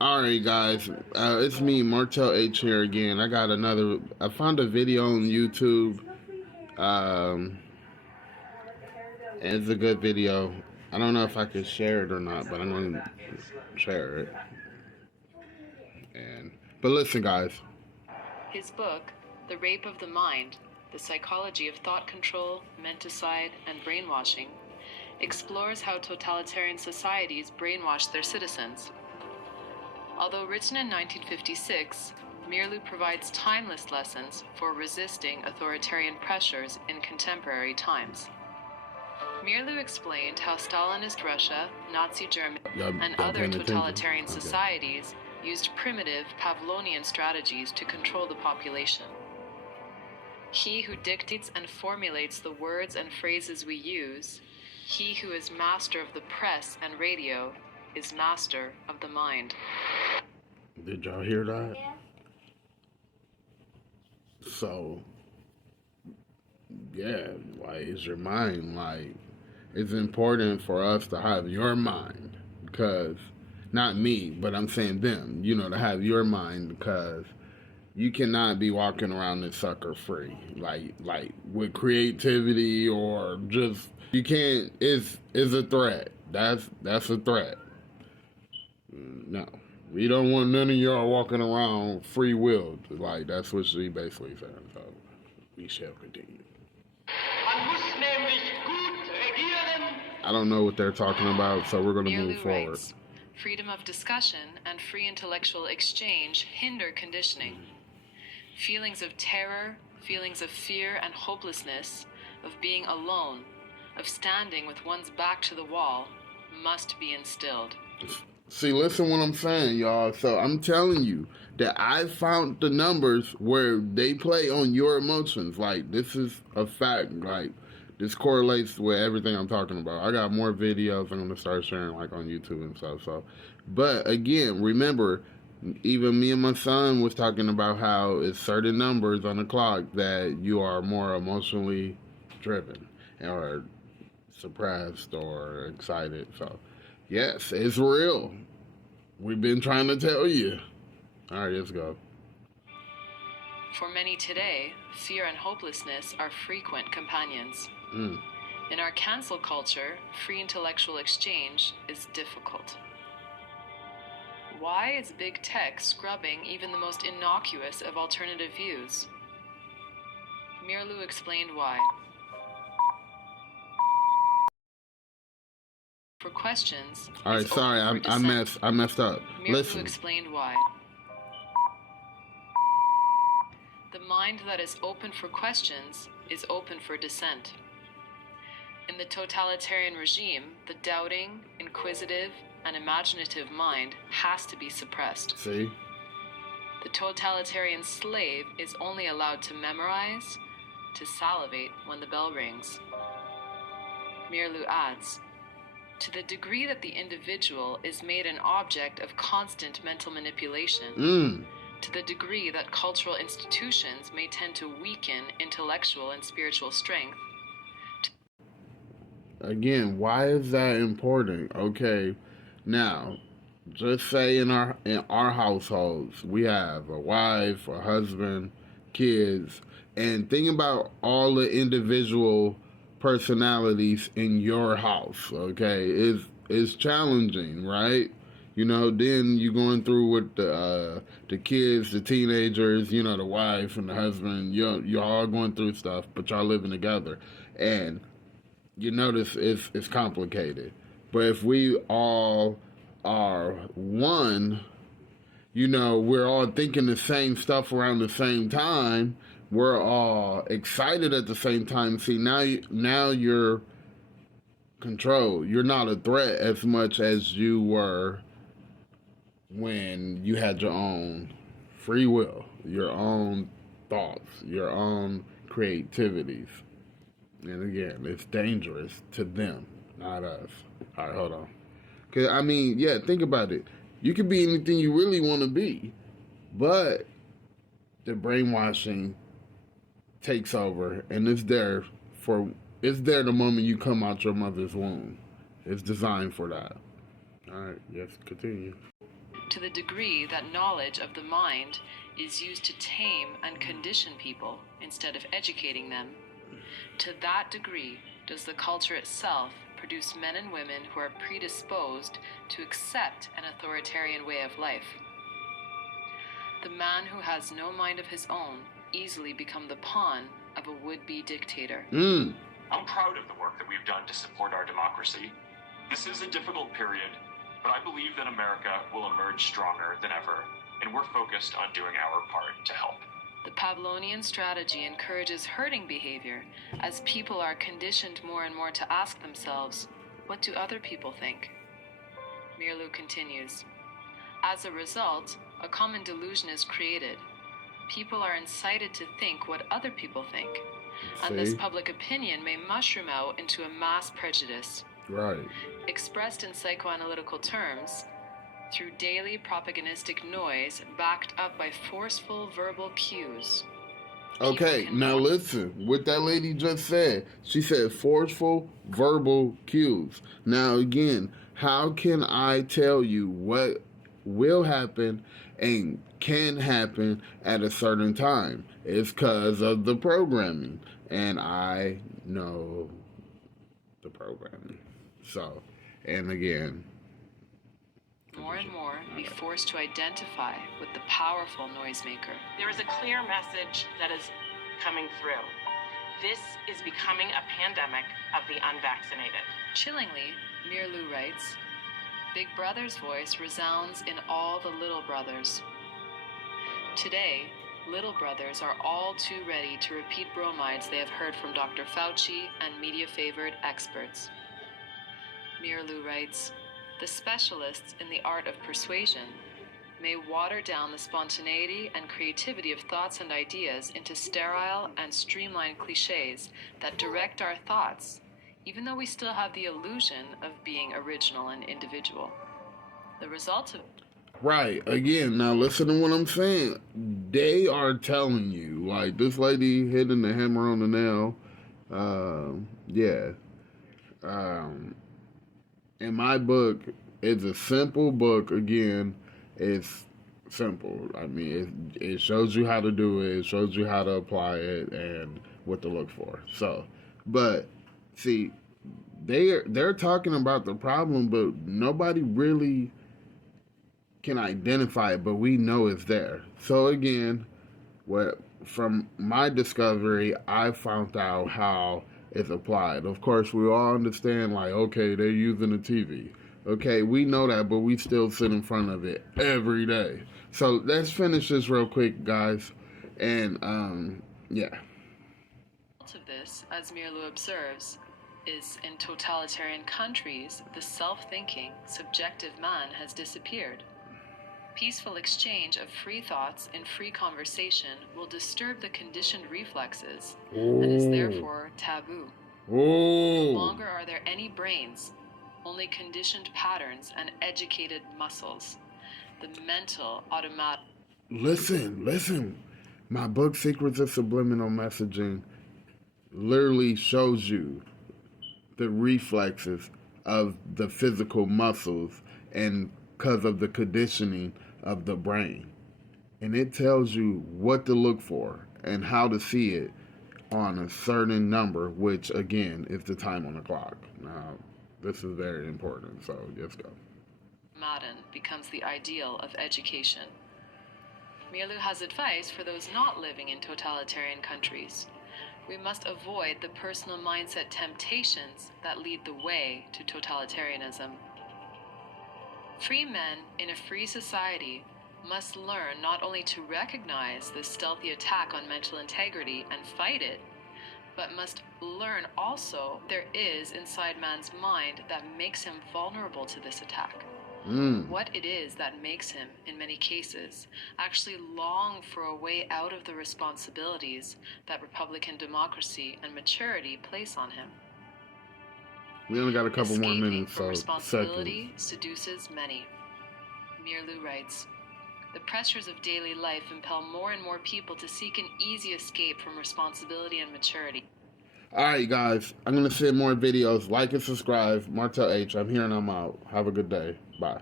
Alright guys, it's me, Martell H here again. I found a video on YouTube, um, and it's a good video. I don't know if I can share it or not, but I'm going to share it. But listen guys. His book, The Rape of the Mind, The Psychology of Thought Control, Menticide, and Brainwashing, explores how totalitarian societies brainwash their citizens. Although written in 1956, Mirlu provides timeless lessons for resisting authoritarian pressures in contemporary times. Mirlu explained how Stalinist Russia, Nazi Germany, and other totalitarian societies used primitive Pavlovian strategies to control the population. He who dictates and formulates the words and phrases we use, he who is master of the press and radio, is master of the mind. Did y'all hear that? So, yeah, like, it's your mind. Like, it's important for us to have your mind, because, not me, but I'm saying them, to have your mind, because you cannot be walking around this sucker free, like with creativity, or just, you can't, it's a threat. That's a threat. No. We don't want none of y'all walking around free willed. Like, that's what she basically said. So, we shall continue. I don't know what they're talking about, so we're going to move forward. Freedom of discussion and free intellectual exchange hinder conditioning. Feelings of terror, feelings of fear and hopelessness, of being alone, of standing with one's back to the wall, must be instilled. See, listen what I'm saying, y'all. So I'm telling you that I found the numbers where they play on your emotions. Like, this is a fact. Like, this correlates with everything I'm talking about. I got more videos I'm going to start sharing, like, on YouTube and stuff. So, but again, remember, even me and my son was talking about how it's certain numbers on the clock that you are more emotionally driven or suppressed or excited. So, yes, it's real. We've been trying to tell you. All right, let's go. For many today, fear and hopelessness are frequent companions. In our cancel culture, free intellectual exchange is difficult. Why is big tech scrubbing even the most innocuous of alternative views? Mirlu explained why. For questions. All right, sorry, I messed up. Listen. Explained why. The mind that is open for questions is open for dissent. In the totalitarian regime, the doubting, inquisitive, and imaginative mind has to be suppressed. See? The totalitarian slave is only allowed to memorize, to salivate when the bell rings. Mirlu adds, to the degree that the individual is made an object of constant mental manipulation, to the degree that cultural institutions may tend to weaken intellectual and spiritual strength. Again, why is that important? Okay, now, just say in our households, we have a wife, a husband, kids, and think about all the individual personalities in your house. Okay, it's challenging, right? Then you're going through with the kids, the teenagers, the wife and the husband. You're all going through stuff, but y'all living together, and you notice it's complicated. But if we all are one, we're all thinking the same stuff around the same time. We're all excited at the same time. See, now you're controlled. You're not a threat as much as you were when you had your own free will, your own thoughts, your own creativities. And again, it's dangerous to them, not us. All right, hold on. Because, think about it. You can be anything you really want to be, but the brainwashing takes over, and it's there the moment you come out your mother's womb. It's designed for that. All right, yes, continue. To the degree that knowledge of the mind is used to tame and condition people instead of educating them, to that degree does the culture itself produce men and women who are predisposed to accept an authoritarian way of life. The man who has no mind of his own easily become the pawn of a would-be dictator. I'm proud of the work that we've done to support our democracy. This is a difficult period, but I believe that America will emerge stronger than ever, and we're focused on doing our part to help. The Pavlovian strategy encourages herding behavior as people are conditioned more and more to ask themselves, what do other people think? Mirlu continues, as a result, a common delusion is created. People are incited to think what other people think, and this public opinion may mushroom out into a mass prejudice. Right. Expressed in psychoanalytical terms, through daily propagandistic noise backed up by forceful verbal cues. Okay, now listen, what that lady just said. She said forceful verbal cues. Now again, how can I tell you what will happen and can happen at a certain time? It's because of the programming, and I know the programming. So, and again, more and more be forced to identify with the powerful noisemaker. There is a clear message that is coming through. This is becoming a pandemic of the unvaccinated. Chillingly, Mirlu writes, Big Brother's voice resounds in all the little brothers. Today, little brothers are all too ready to repeat bromides they have heard from Dr. Fauci and media-favored experts. Mirlu writes, the specialists in the art of persuasion may water down the spontaneity and creativity of thoughts and ideas into sterile and streamlined cliches that direct our thoughts, even though we still have the illusion of being original and individual. The result of... Right, again, now listen to what I'm saying. They are telling you, like this lady hitting the hammer on the nail, in my book, it's a simple book. Again, it's simple. I mean, it shows you how to do it. It shows you how to apply it and what to look for. So, but see, they're talking about the problem, but nobody really can identify it. But we know it's there. So again, from my discovery, I found out how it's applied. Of course, we all understand, like, okay, they're using a TV. Okay, we know that, but we still sit in front of it every day. So let's finish this real quick, guys. And, yeah. Of this, as Mirlu observes, is in totalitarian countries, the self-thinking, subjective man has disappeared. Peaceful exchange of free thoughts in free conversation will disturb the conditioned reflexes and is therefore taboo. No longer are there any brains, only conditioned patterns and educated muscles. The mental automatic... Listen. My book, Secrets of Subliminal Messaging, literally shows you the reflexes of the physical muscles and because of the conditioning of the brain. And it tells you what to look for and how to see it on a certain number, which again is the time on the clock. Now, this is very important, so let's go. Madden becomes the ideal of education. Mirlu has advice for those not living in totalitarian countries. We must avoid the personal mindset temptations that lead the way to totalitarianism. Free men in a free society must learn not only to recognize this stealthy attack on mental integrity and fight it, but must learn also there is inside man's mind that makes him vulnerable to this attack. What it is that makes him, in many cases, actually long for a way out of the responsibilities that Republican democracy and maturity place on him. We only got a couple more minutes, from so responsibility seduces many. Mirlu writes, the pressures of daily life impel more and more people to seek an easy escape from responsibility and maturity. Alright, guys, I'm going to send more videos. Like and subscribe. Martell H. I'm here and I'm out. Have a good day. Bye.